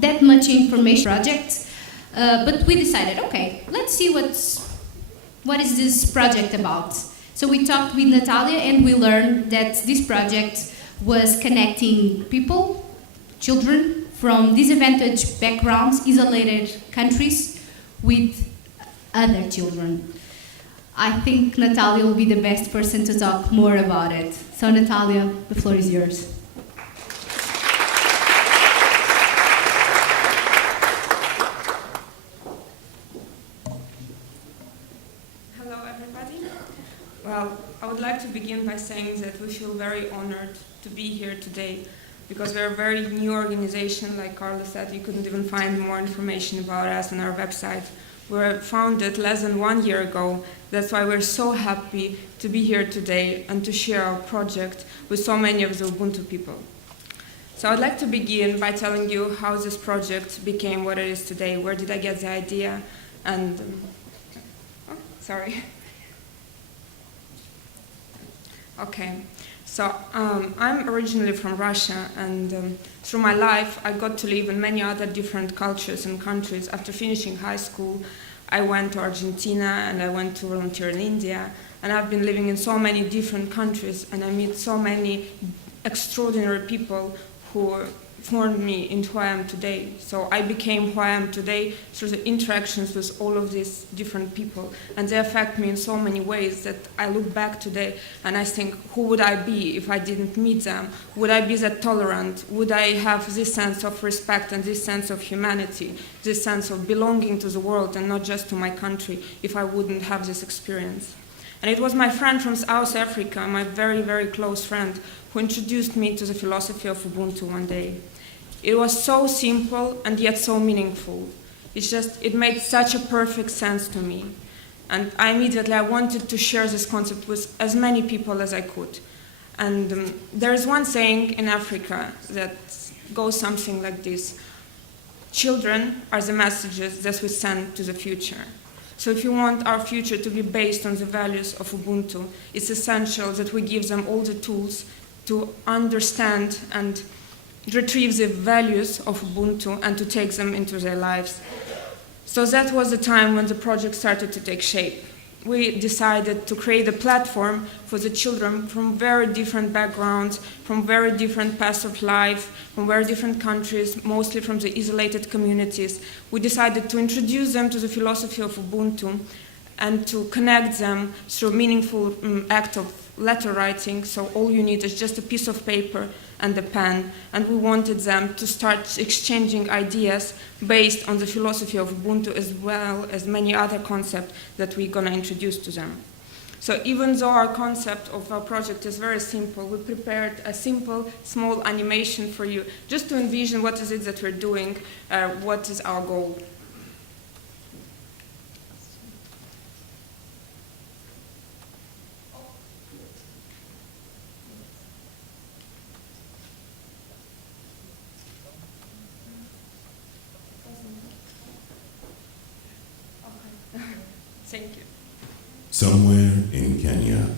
that much information project, but we decided, okay, let's see what is this project about. So we talked with Natalia and we learned that this project was connecting people, children from disadvantaged backgrounds, isolated countries, with other children. I think Natalia will be the best person to talk more about it. So Natalia, the floor is yours. Hello everybody. Well, I would like to begin by saying that we feel very honored to be here today because we're a very new organization. Like Carla said, you couldn't even find more information about us on our website. We were founded less than 1 year ago. That's why we're so happy to be here today and to share our project with so many of the Ubuntu people. So I'd like to begin by telling you how this project became what it is today. Where did I get the idea? And, sorry. Okay. So I'm originally from Russia, and through my life I got to live in many other different cultures and countries. After finishing high school, I went to Argentina and I went to volunteer in India, and I've been living in so many different countries, and I meet so many extraordinary people who formed me into who I am today. So I became who I am today through the interactions with all of these different people, and they affect me in so many ways that I look back today and I think, who would I be if I didn't meet them? Would I be that tolerant? Would I have this sense of respect and this sense of humanity, this sense of belonging to the world and not just to my country if I wouldn't have this experience? And it was my friend from South Africa, my very, very close friend, who introduced me to the philosophy of Ubuntu one day. It was so simple and yet so meaningful. It made such a perfect sense to me. And I wanted to share this concept with as many people as I could. And there is one saying in Africa that goes something like this: children are the messages that we send to the future. So if you want our future to be based on the values of Ubuntu, it's essential that we give them all the tools to understand and retrieve the values of Ubuntu and to take them into their lives. So that was the time when the project started to take shape. We decided to create a platform for the children from very different backgrounds, from very different paths of life, from very different countries, mostly from the isolated communities. We decided to introduce them to the philosophy of Ubuntu and to connect them through a meaningful act of letter writing. So all you need is just a piece of paper and a pen, and we wanted them to start exchanging ideas based on the philosophy of Ubuntu as well as many other concepts that we're going to introduce to them. So even though our concept of our project is very simple, we prepared a simple, small animation for you, just to envision what is it that we're doing, what is our goal. Thank you. Somewhere in Kenya.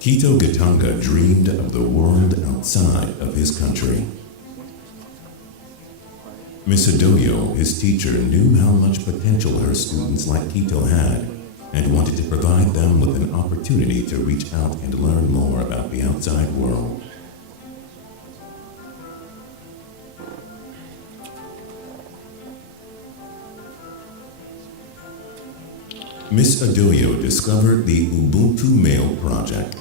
Kito Gitanga dreamed of the world outside of his country. Miss Adoyo, his teacher, knew how much potential her students like Kito had and wanted to provide them with an opportunity to reach out and learn more about the outside world. Miss Adoyo discovered the Ubuntu Mail Project.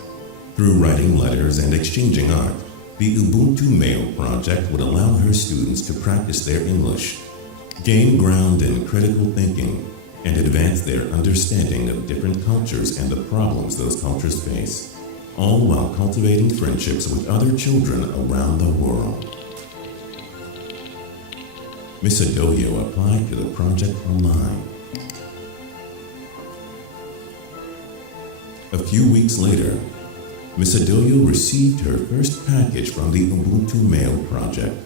Through writing letters and exchanging art, the Ubuntu Mail Project would allow her students to practice their English, gain ground in critical thinking, and advance their understanding of different cultures and the problems those cultures face, all while cultivating friendships with other children around the world. Miss Adoyo applied to the project online. A few weeks later, Miss Adoyo received her first package from the Ubuntu Mail Project.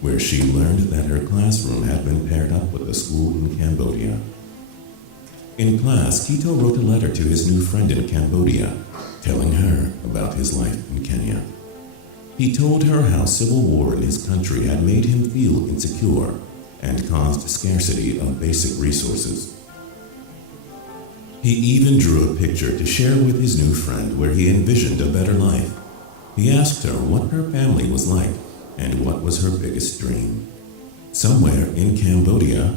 where she learned that her classroom had been paired up with a school in Cambodia. In class, Quito wrote a letter to his new friend in Cambodia, telling her about his life in Kenya. He told her how civil war in his country had made him feel insecure and caused scarcity of basic resources. He even drew a picture to share with his new friend where he envisioned a better life. He asked her what her family was like and what was her biggest dream. Somewhere in Cambodia,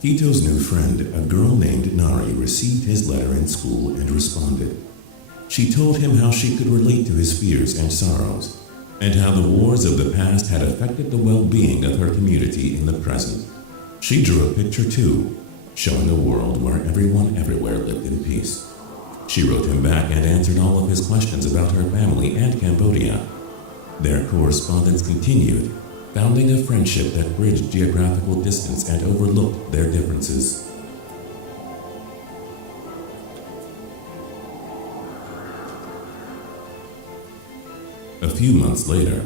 Quito's new friend, a girl named Nari, received his letter in school and responded. She told him how she could relate to his fears and sorrows, and how the wars of the past had affected the well-being of her community in the present. She drew a picture too, showing a world where everyone everywhere lived in peace. She wrote him back and answered all of his questions about her family and Cambodia. Their correspondence continued, founding a friendship that bridged geographical distance and overlooked their differences. A few months later,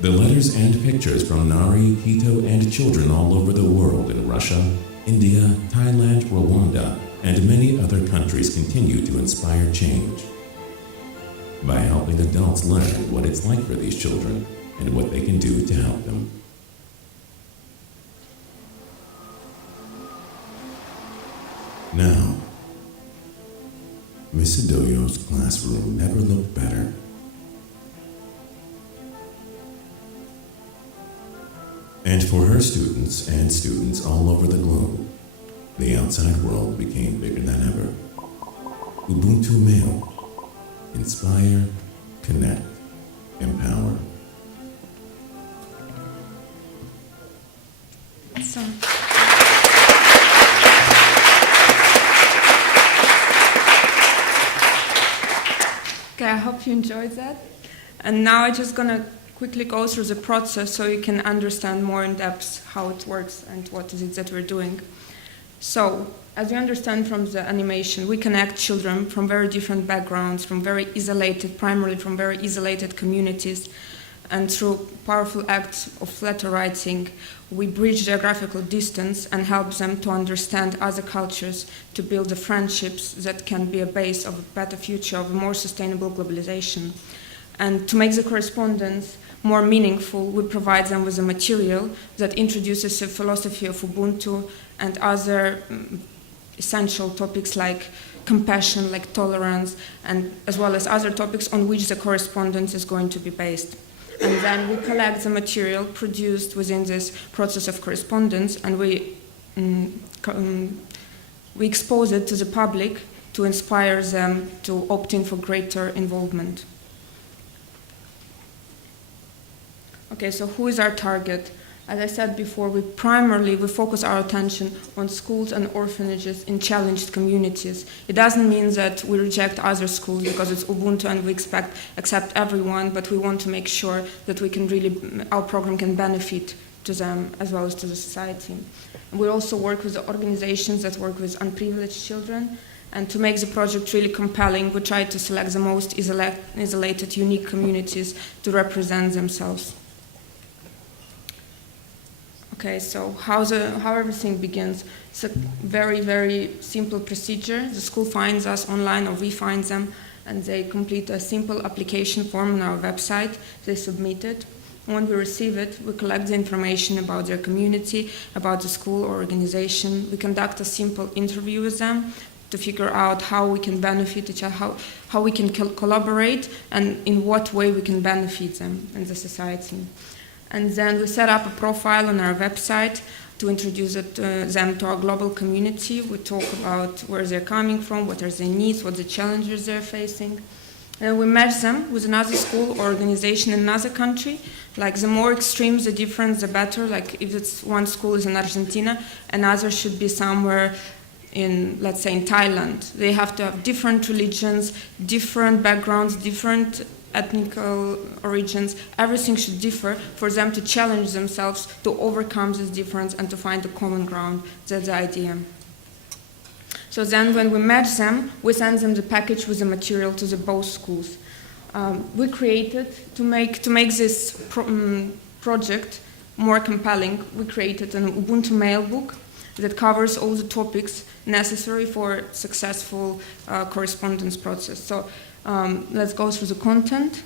the letters and pictures from Nari, Quito, and children all over the world in Russia, India, Thailand, Rwanda, and many other countries continue to inspire change. By helping adults learn what it's like for these children and what they can do to help them. Now, Miss Adoyo's classroom never looked better. And for her students and students all over the globe, the outside world became bigger than ever. Ubuntu Mail. Inspire, connect, empower. So, okay, I hope you enjoyed that. And now I'm just gonna quickly go through the process so you can understand more in depth how it works and what is it that we're doing. So, as you understand from the animation, we connect children from very different backgrounds, primarily from very isolated communities, and through powerful acts of letter writing, we bridge geographical distance and help them to understand other cultures, to build the friendships that can be a base of a better future, of a more sustainable globalization. And to make the correspondence more meaningful, we provide them with a material that introduces a philosophy of Ubuntu and other essential topics like compassion, like tolerance, and as well as other topics on which the correspondence is going to be based. And then we collect the material produced within this process of correspondence, and we expose it to the public to inspire them to opt in for greater involvement. Okay, so who is our target? As I said before, we focus our attention on schools and orphanages in challenged communities. It doesn't mean that we reject other schools because it's Ubuntu and we accept everyone, but we want to make sure that our program can benefit to them as well as to the society. And we also work with organizations that work with unprivileged children. And to make the project really compelling, we try to select the most isolated, unique communities to represent themselves. Okay, so how everything begins. It's a very, very simple procedure. The school finds us online or we find them, and they complete a simple application form on our website. They submit it. When we receive it, we collect the information about their community, about the school or organization. We conduct a simple interview with them to figure out how we can benefit each other, how we can collaborate, and in what way we can benefit them and the society. And then we set up a profile on our website to introduce them to our global community. We talk about where they're coming from, what are their needs, what the challenges they're facing. And we match them with another school or organization in another country. Like the more extreme the difference, the better. Like if it's one school is in Argentina, another should be somewhere in, let's say, in Thailand. They have to have different religions, different backgrounds, different ethnical origins. Everything should differ for them to challenge themselves to overcome this difference and to find a common ground. That's the idea. So So then when we match them, we send them the package with the material to the both schools. We created, to make this project more compelling, we created an Ubuntu mailbook that covers all the topics necessary for successful correspondence process. So let's go through the content.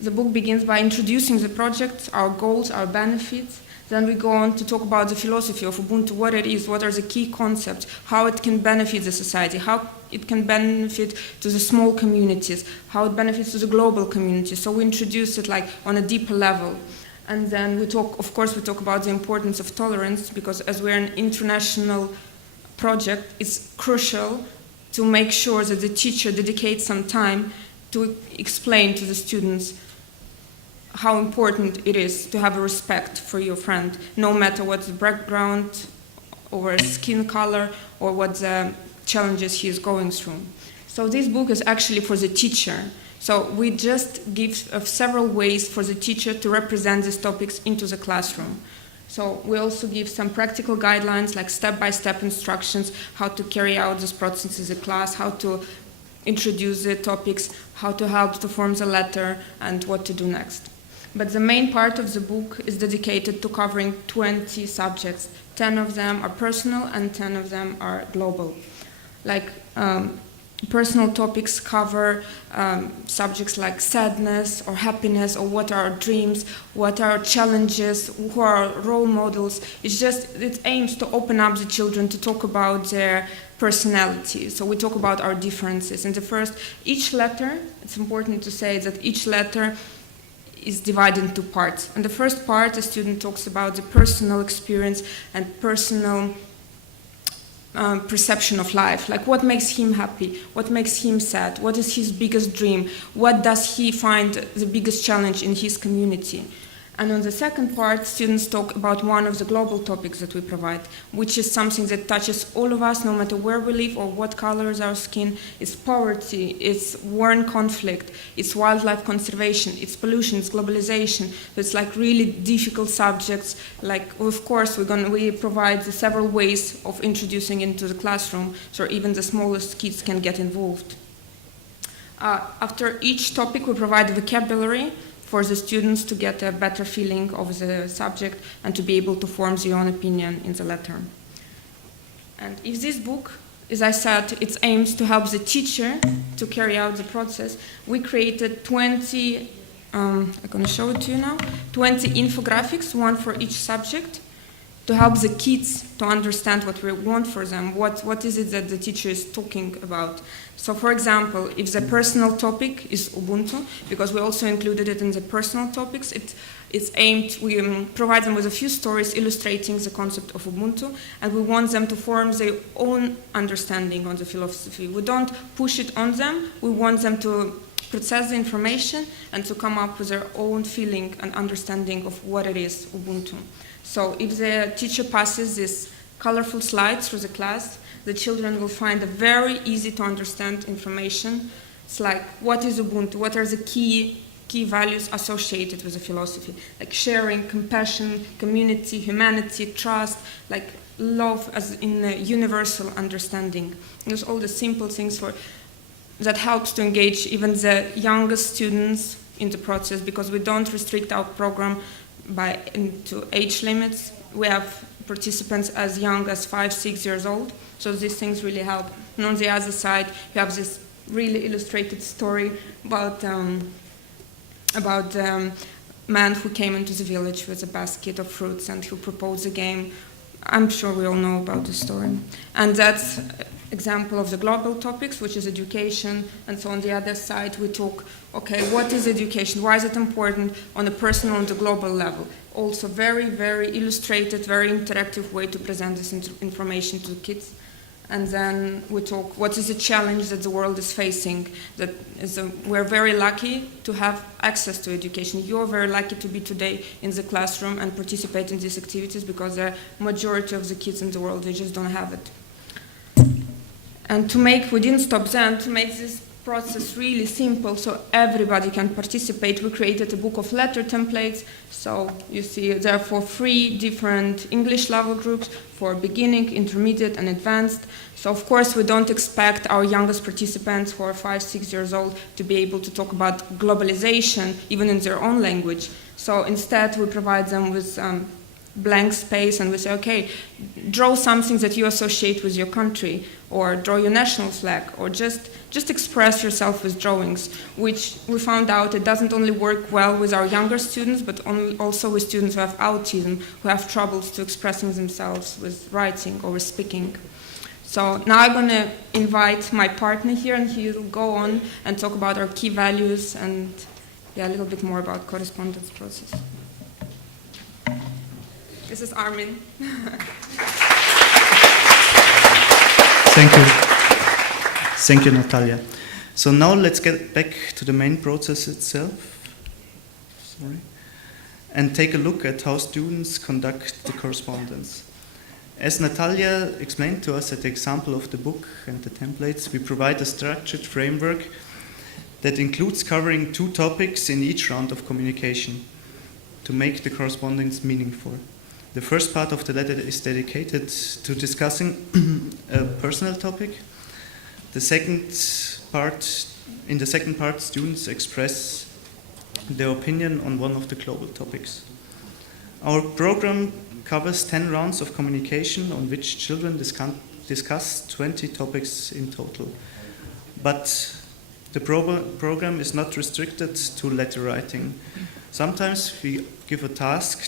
The book begins by introducing the project, our goals, our benefits. Then we go on to talk about the philosophy of Ubuntu, what it is, what are the key concepts, how it can benefit the society, how it can benefit to the small communities, how it benefits to the global community. So we introduce it like on a deeper level. And then we talk, of course, we talk about the importance of tolerance, because as we're an international project, it's crucial to make sure that the teacher dedicates some time to explain to the students how important it is to have a respect for your friend, no matter what the background or skin color or what the challenges he is going through. So this book is actually for the teacher. So we just give several ways for the teacher to represent these topics into the classroom. So we also give some practical guidelines, like step-by-step instructions, how to carry out this process in the class, how to introduce the topics, how to help to form the letter, and what to do next. But the main part of the book is dedicated to covering 20 subjects. 10 of them are personal and 10 of them are global. Like personal topics cover subjects like sadness or happiness, or what are our dreams, what are our challenges, who are our role models. It aims to open up the children to talk about their personality. So we talk about our differences. And each letter, it's important to say that each letter is divided into parts. And the first part, the student talks about the personal experience and personal perception of life, like what makes him happy, what makes him sad, what is his biggest dream, what does he find the biggest challenge in his community. And on the second part, students talk about one of the global topics that we provide, which is something that touches all of us, no matter where we live or what color is our skin. It's poverty, it's war and conflict, it's wildlife conservation, it's pollution, it's globalization. It's like really difficult subjects. Like, of course, we provide the several ways of introducing into the classroom, so even the smallest kids can get involved. After each topic, we provide a vocabulary for the students to get a better feeling of the subject and to be able to form their own opinion in the letter. And if this book, as I said, it aims to help the teacher to carry out the process, we created 20, I'm going to show it to you now, 20 infographics, one for each subject, to help the kids to understand what we want for them, what is it that the teacher is talking about. So for example, if the personal topic is Ubuntu, because we also included it in the personal topics, it's aimed, we provide them with a few stories illustrating the concept of Ubuntu, and we want them to form their own understanding on the philosophy. We don't push it on them, we want them to process the information and to come up with their own feeling and understanding of what it is, Ubuntu. So if the teacher passes these colorful slides through the class, the children will find a very easy to understand information. It's like, what is Ubuntu? What are the key values associated with the philosophy? Like sharing, compassion, community, humanity, trust, like love as in a universal understanding. There's all the simple things that helps to engage even the youngest students in the process, because we don't restrict our program into age limits. We have participants as young as 5-6 years old, so these things really help. And on the other side, you have this really illustrated story about the man who came into the village with a basket of fruits and who proposed a game. I'm sure we all know about the story. And that's an example of the global topics, which is education. And so on the other side, we talk, okay, what is education? Why is it important on a personal and a global level? Also very, very illustrated, very interactive way to present this information to kids. And then we talk, what is the challenge that the world is facing? We're very lucky to have access to education. You're very lucky to be today in the classroom and participate in these activities, because the majority of the kids in the world, they just don't have it. And we didn't stop then, to make this process really simple so everybody can participate. We created a book of letter templates. So you see there are for 3 different English level groups for beginning, intermediate, and advanced. So of course we don't expect our youngest participants who are 5, 6 years old to be able to talk about globalization even in their own language. So instead we provide them with blank space and we say, okay, draw something that you associate with your country, or draw your national flag, or just express yourself with drawings, which we found out it doesn't only work well with our younger students, but also with students who have autism, who have troubles to expressing themselves with writing or with speaking. So now I'm going to invite my partner here, and he'll go on and talk about our key values and a little bit more about correspondence process. This is Armin. Thank you. Thank you, Natalia. So now let's get back to the main process itself. And take a look at how students conduct the correspondence. As Natalia explained to us at the example of the book and the templates, we provide a structured framework that includes covering 2 topics in each round of communication to make the correspondence meaningful. The first part of the letter is dedicated to discussing a personal topic. In the second part, students express their opinion on one of the global topics. Our program covers 10 rounds of communication on which children discuss 20 topics in total. But the program is not restricted to letter writing. Sometimes we give a task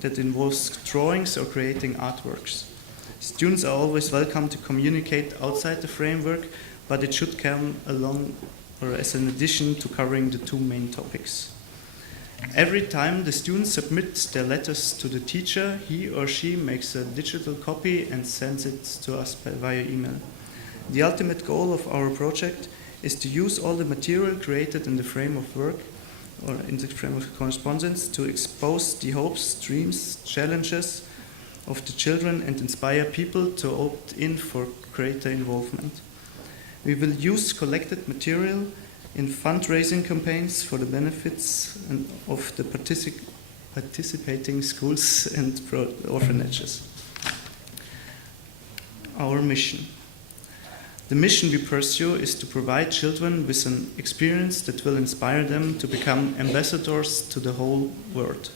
that involves drawings or creating artworks. Students are always welcome to communicate outside the framework, but it should come along or as an addition to covering the 2 main topics. Every time the student submits their letters to the teacher, he or she makes a digital copy and sends it to us via email. The ultimate goal of our project is to use all the material created in the frame of work or in the frame of correspondence to expose the hopes, dreams, challenges of the children and inspire people to opt in for greater involvement. We will use collected material in fundraising campaigns for the benefits of the participating schools and orphanages. Our mission. The mission we pursue is to provide children with an experience that will inspire them to become ambassadors to the whole world.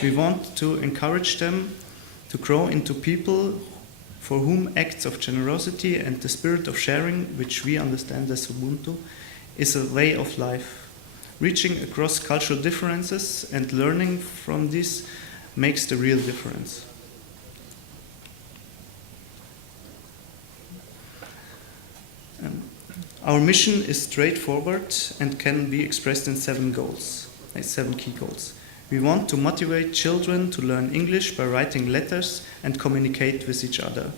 We want to encourage them to grow into people for whom acts of generosity and the spirit of sharing, which we understand as Ubuntu, is a way of life. Reaching across cultural differences and learning from these makes the real difference. Our mission is straightforward and can be expressed in 7 key goals. We want to motivate children to learn English by writing letters and communicate with each other.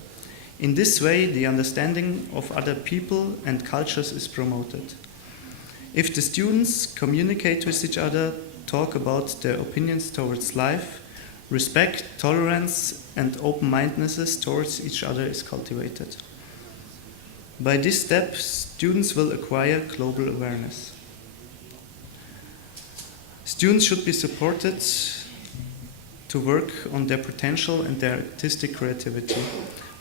In this way, the understanding of other people and cultures is promoted. If the students communicate with each other, talk about their opinions towards life, respect, tolerance, and open-mindedness towards each other is cultivated. By this step, students will acquire global awareness. Students should be supported to work on their potential and their artistic creativity.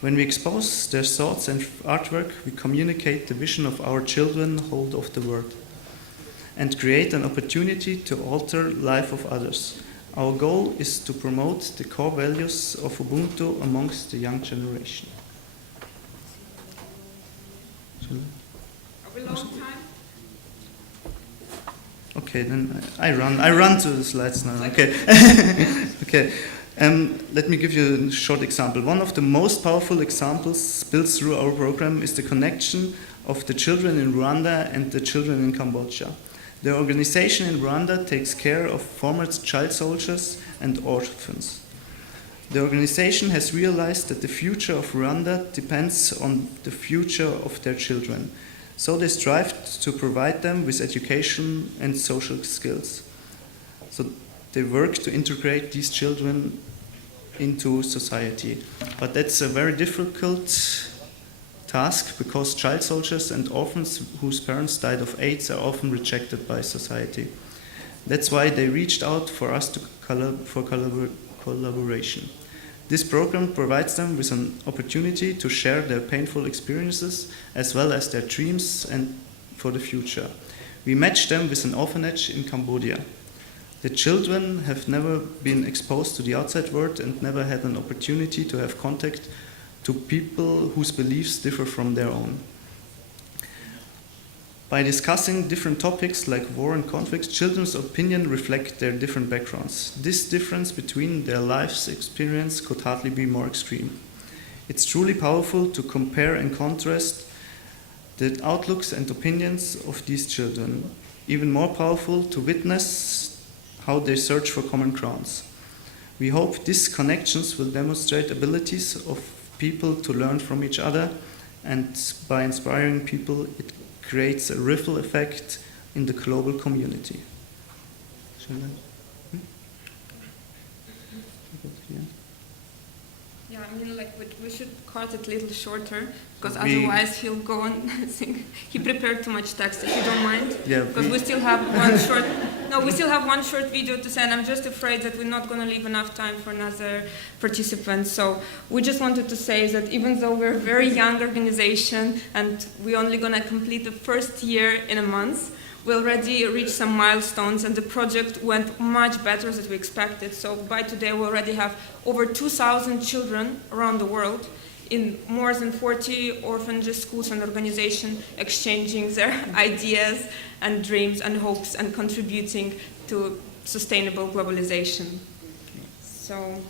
When we expose their thoughts and artwork, we communicate the vision of our children hold of the world and create an opportunity to alter life of others. Our goal is to promote the core values of Ubuntu amongst the young generation. Are we low on time? Okay, then I run to the slides now. Okay. Okay. Let me give you a short example. One of the most powerful examples built through our program is the connection of the children in Rwanda and the children in Cambodia. The organization in Rwanda takes care of former child soldiers and orphans. The organization has realized that the future of Rwanda depends on the future of their children. So they strive to provide them with education and social skills. So they work to integrate these children into society. But that's a very difficult task because child soldiers and orphans whose parents died of AIDS are often rejected by society. That's why they reached out for us to collaboration. This program provides them with an opportunity to share their painful experiences as well as their dreams and for the future. We match them with an orphanage in Cambodia. The children have never been exposed to the outside world and never had an opportunity to have contact to people whose beliefs differ from their own. By discussing different topics like war and conflict, children's opinion reflect their different backgrounds. This difference between their life's experience could hardly be more extreme. It's truly powerful to compare and contrast the outlooks and opinions of these children. Even more powerful to witness how they search for common grounds. We hope these connections will demonstrate abilities of people to learn from each other, and by inspiring people, it creates a ripple effect in the global community. Shall I? Yeah, I mean, like we should cut it a little shorter because otherwise he'll go on. He prepared too much text. If you don't mind, Yeah, because we still have one short. No, we still have one short video to send. I'm just afraid that we're not going to leave enough time for another participant. So we just wanted to say that even though we're a very young organization and we're only going to complete the first year in a month, we already reached some milestones and the project went much better than we expected. So by today we already have over 2,000 children around the world in more than 40 orphanages, schools and organizations exchanging their ideas and dreams and hopes and contributing to sustainable globalization. So,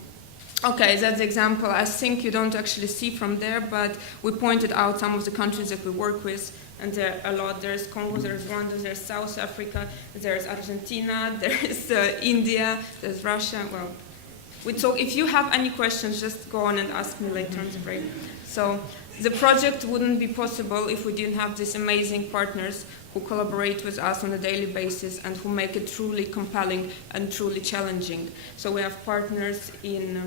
okay, that's the example. I think you don't actually see from there, but we pointed out some of the countries that we work with. And there are a lot. There's Congo, there's Rwanda, there's South Africa, there's Argentina, there's India, there's Russia. Well, if you have any questions, just go on and ask me later on the break. So the project wouldn't be possible if we didn't have these amazing partners who collaborate with us on a daily basis and who make it truly compelling and truly challenging. So we have partners in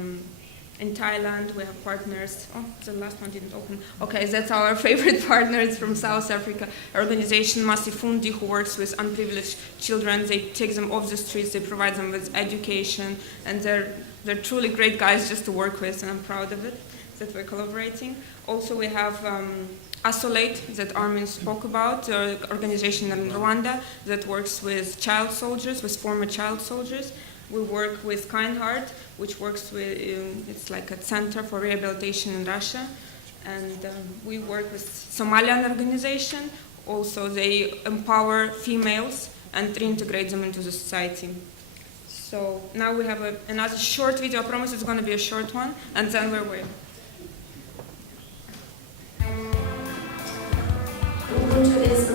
Thailand, we have partners, the last one didn't open. Okay, that's our favorite partner, it's from South Africa, organization Masifundi, who works with unprivileged children. They take them off the streets, they provide them with education, and they're truly great guys just to work with, and I'm proud of it, that we're collaborating. Also we have Asolate, that Armin spoke about, an organization in Rwanda that works with child soldiers, with former child soldiers. We work with Kind Heart, which works with, it's like a center for rehabilitation in Russia. And we work with Somalian organization. Also, they empower females and reintegrate them into the society. So now we have another short video. I promise it's going to be a short one, and then we're away. Ubuntu is